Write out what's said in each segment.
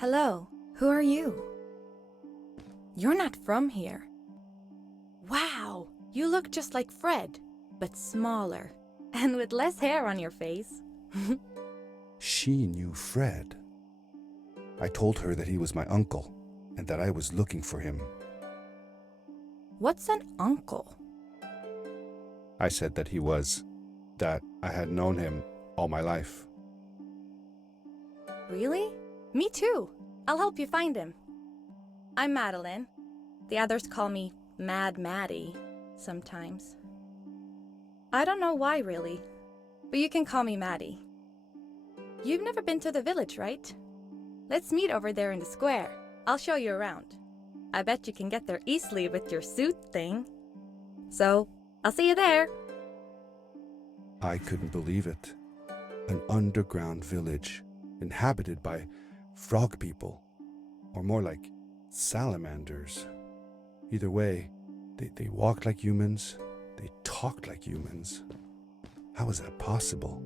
Hello, who are you? You're not from here. Wow, you look just like Fred, but smaller, and with less hair on your face. She knew Fred. I told her that he was my uncle and that I was looking for him. What's an uncle? I said that he was, that I had known him all my life. Really? Me too. I'll help you find him. I'm Madeline. The others call me Mad Maddie sometimes. I don't know why really, but you can call me Maddie. You've never been to the village, right? Let's meet over there in the square. I'll show you around. I bet you can get there easily with your suit thing. So, I'll see you there. I couldn't believe it. An underground village inhabited by frog people, or more like salamanders. Either way, they walked like humans, they talked like humans. How is that possible?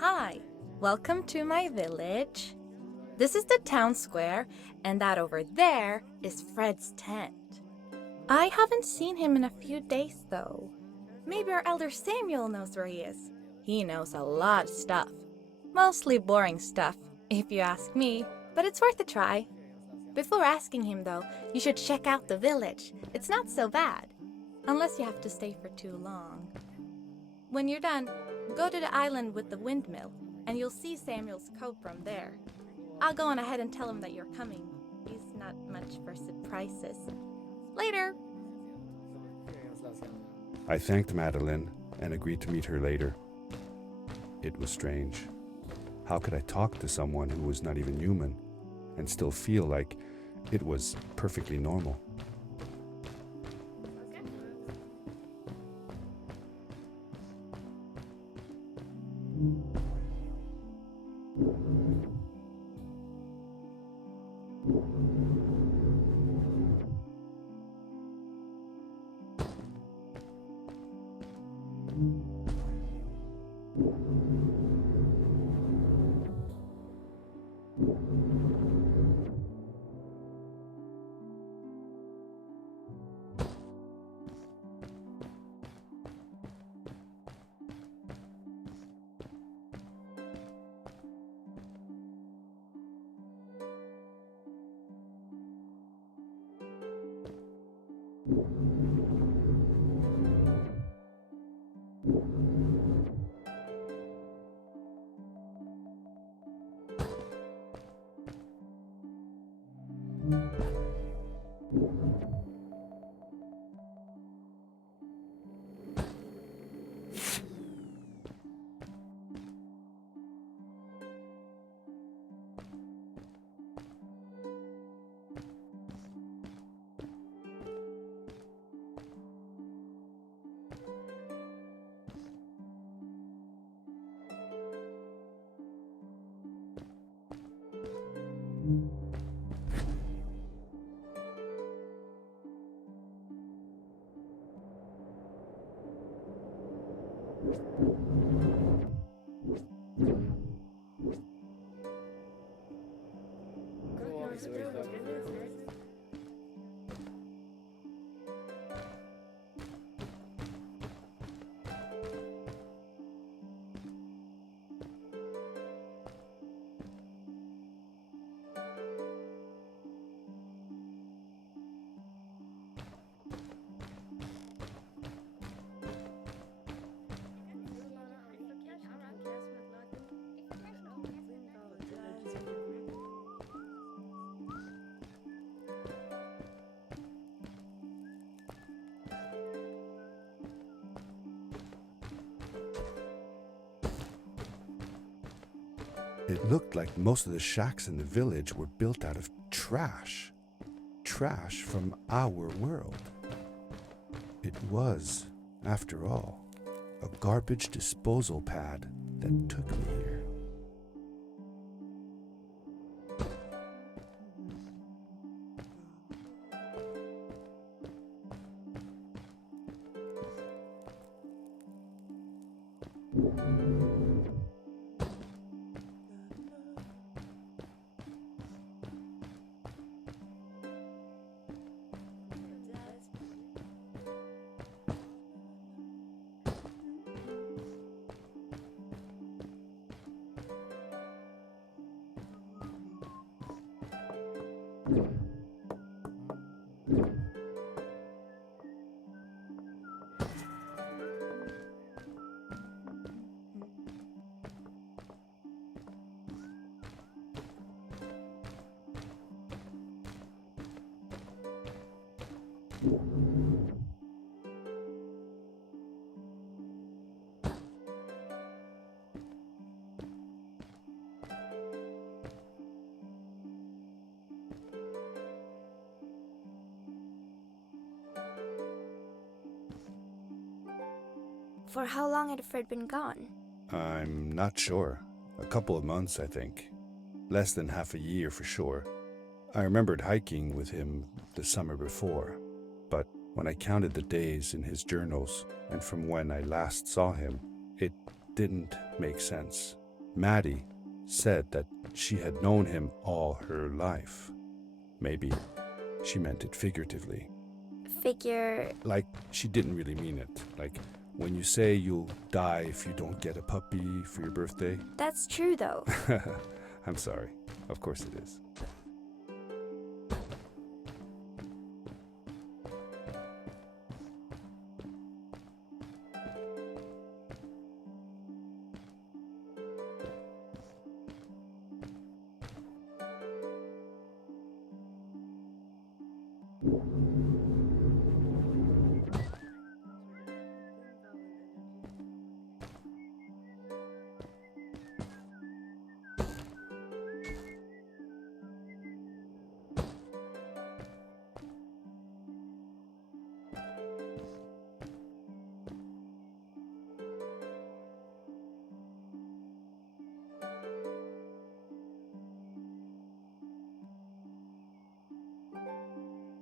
Hi, welcome to my village. This is the town square, and that over there is Fred's tent. I haven't seen him in a few days though. Maybe our elder Samuel knows where he is. He knows a lot of stuff. Mostly boring stuff, if you ask me, but it's worth a try. Before asking him though, you should check out the village. It's not so bad, unless you have to stay for too long. When you're done, go to the island with the windmill, and you'll see Samuel's coat from there. I'll go on ahead and tell him that you're coming. He's not much for surprises. Later! I thanked Madeline and agreed to meet her later. It was strange. How could I talk to someone who was not even human and still feel like it was perfectly normal? It looked like most of the shacks in the village were built out of trash. Trash from our world. It was, after all, a garbage disposal pad that took me here. For how long had Fred been gone? I'm not sure. A couple of months, I think. Less than half a year for sure. I remembered hiking with him the summer before, but when I counted the days in his journals and from when I last saw him, it didn't make sense. Maddie said that she had known him all her life. Maybe she meant it figuratively. Like, she didn't really mean it. Like, when you say you'll die if you don't get a puppy for your birthday. That's true, though. I'm sorry. Of course it is.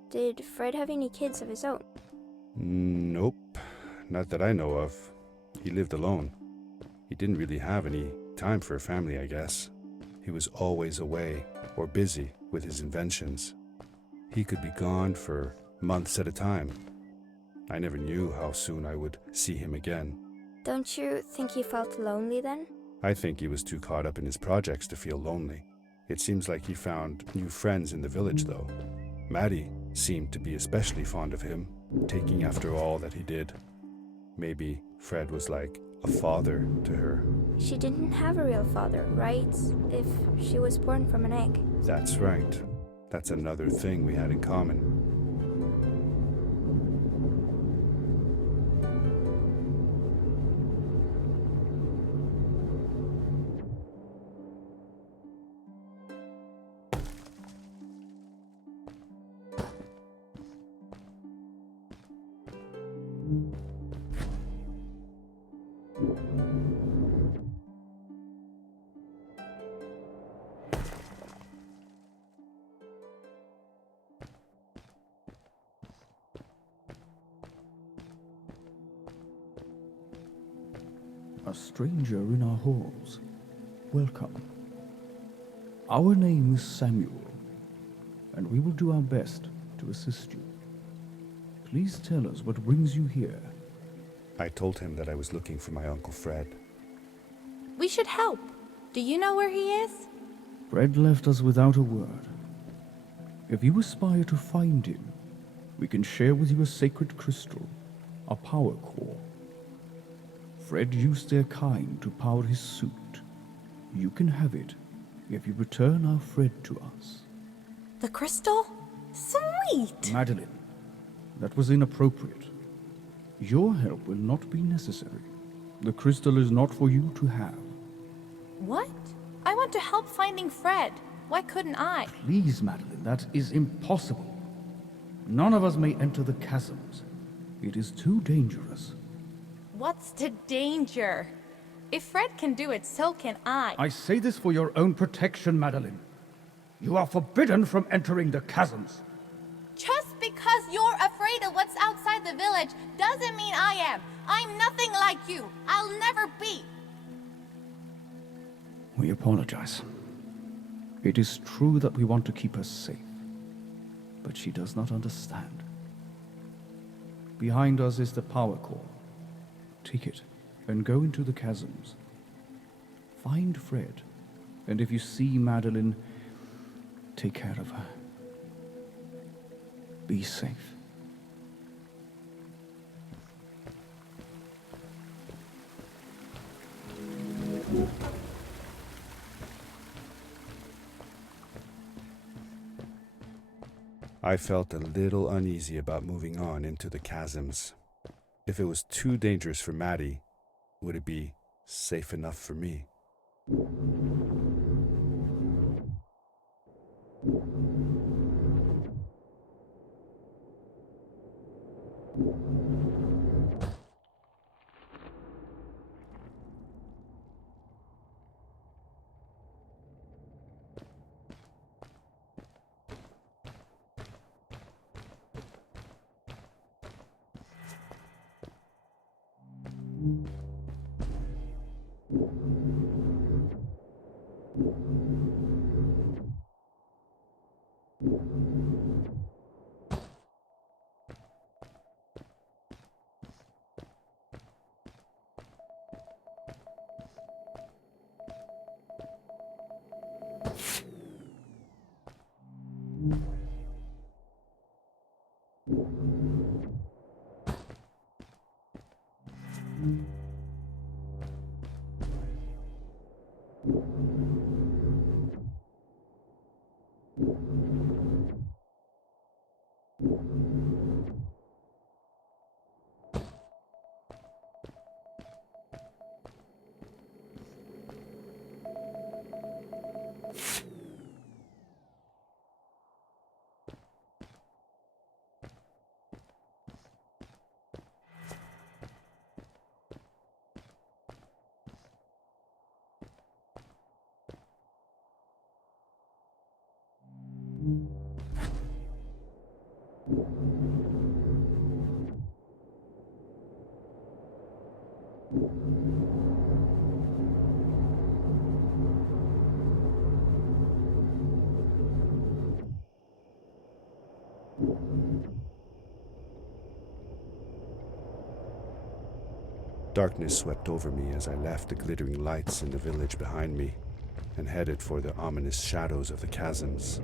Did Fred have any kids of his own? Nope. Not that I know of. He lived alone. He didn't really have any time for a family, I guess. He was always away or busy with his inventions. He could be gone for months at a time. I never knew how soon I would see him again. Don't you think he felt lonely then? I think he was too caught up in his projects to feel lonely. It seems like he found new friends in the village, though. Maddie seemed to be especially fond of him, taking after all that he did. Maybe Fred was like a father to her. She didn't have a real father, right? If she was born from an egg. That's right. That's another thing we had in common. A stranger in our halls. Welcome. Our name is Samuel, and we will do our best to assist you. Please tell us what brings you here. I told him that I was looking for my Uncle Fred. We should help. Do you know where he is? Fred left us without a word. If you aspire to find him, we can share with you a sacred crystal, a power core. Fred used their kind to power his suit. You can have it if you return our Fred to us. The crystal? Sweet! Madeline, that was inappropriate. Your help will not be necessary. The crystal is not for you to have. What? I want to help finding Fred. Why couldn't I? Please, Madeline, that is impossible. None of us may enter the chasms. It is too dangerous. What's the danger? If Fred can do it, so can I. I say this for your own protection, Madeline. You are forbidden from entering the chasms. Just because you're afraid of what's outside the village doesn't mean I am. I'm nothing like you. I'll never be. We apologize. It is true that we want to keep her safe, but she does not understand. Behind us is the power core. Take it and go into the chasms. Find Fred, and if you see Madeline, take care of her. Be safe. I felt a little uneasy about moving on into the chasms. If it was too dangerous for Maddie, would it be safe enough for me? Darkness swept over me as I left the glittering lights in the village behind me and headed for the ominous shadows of the chasms.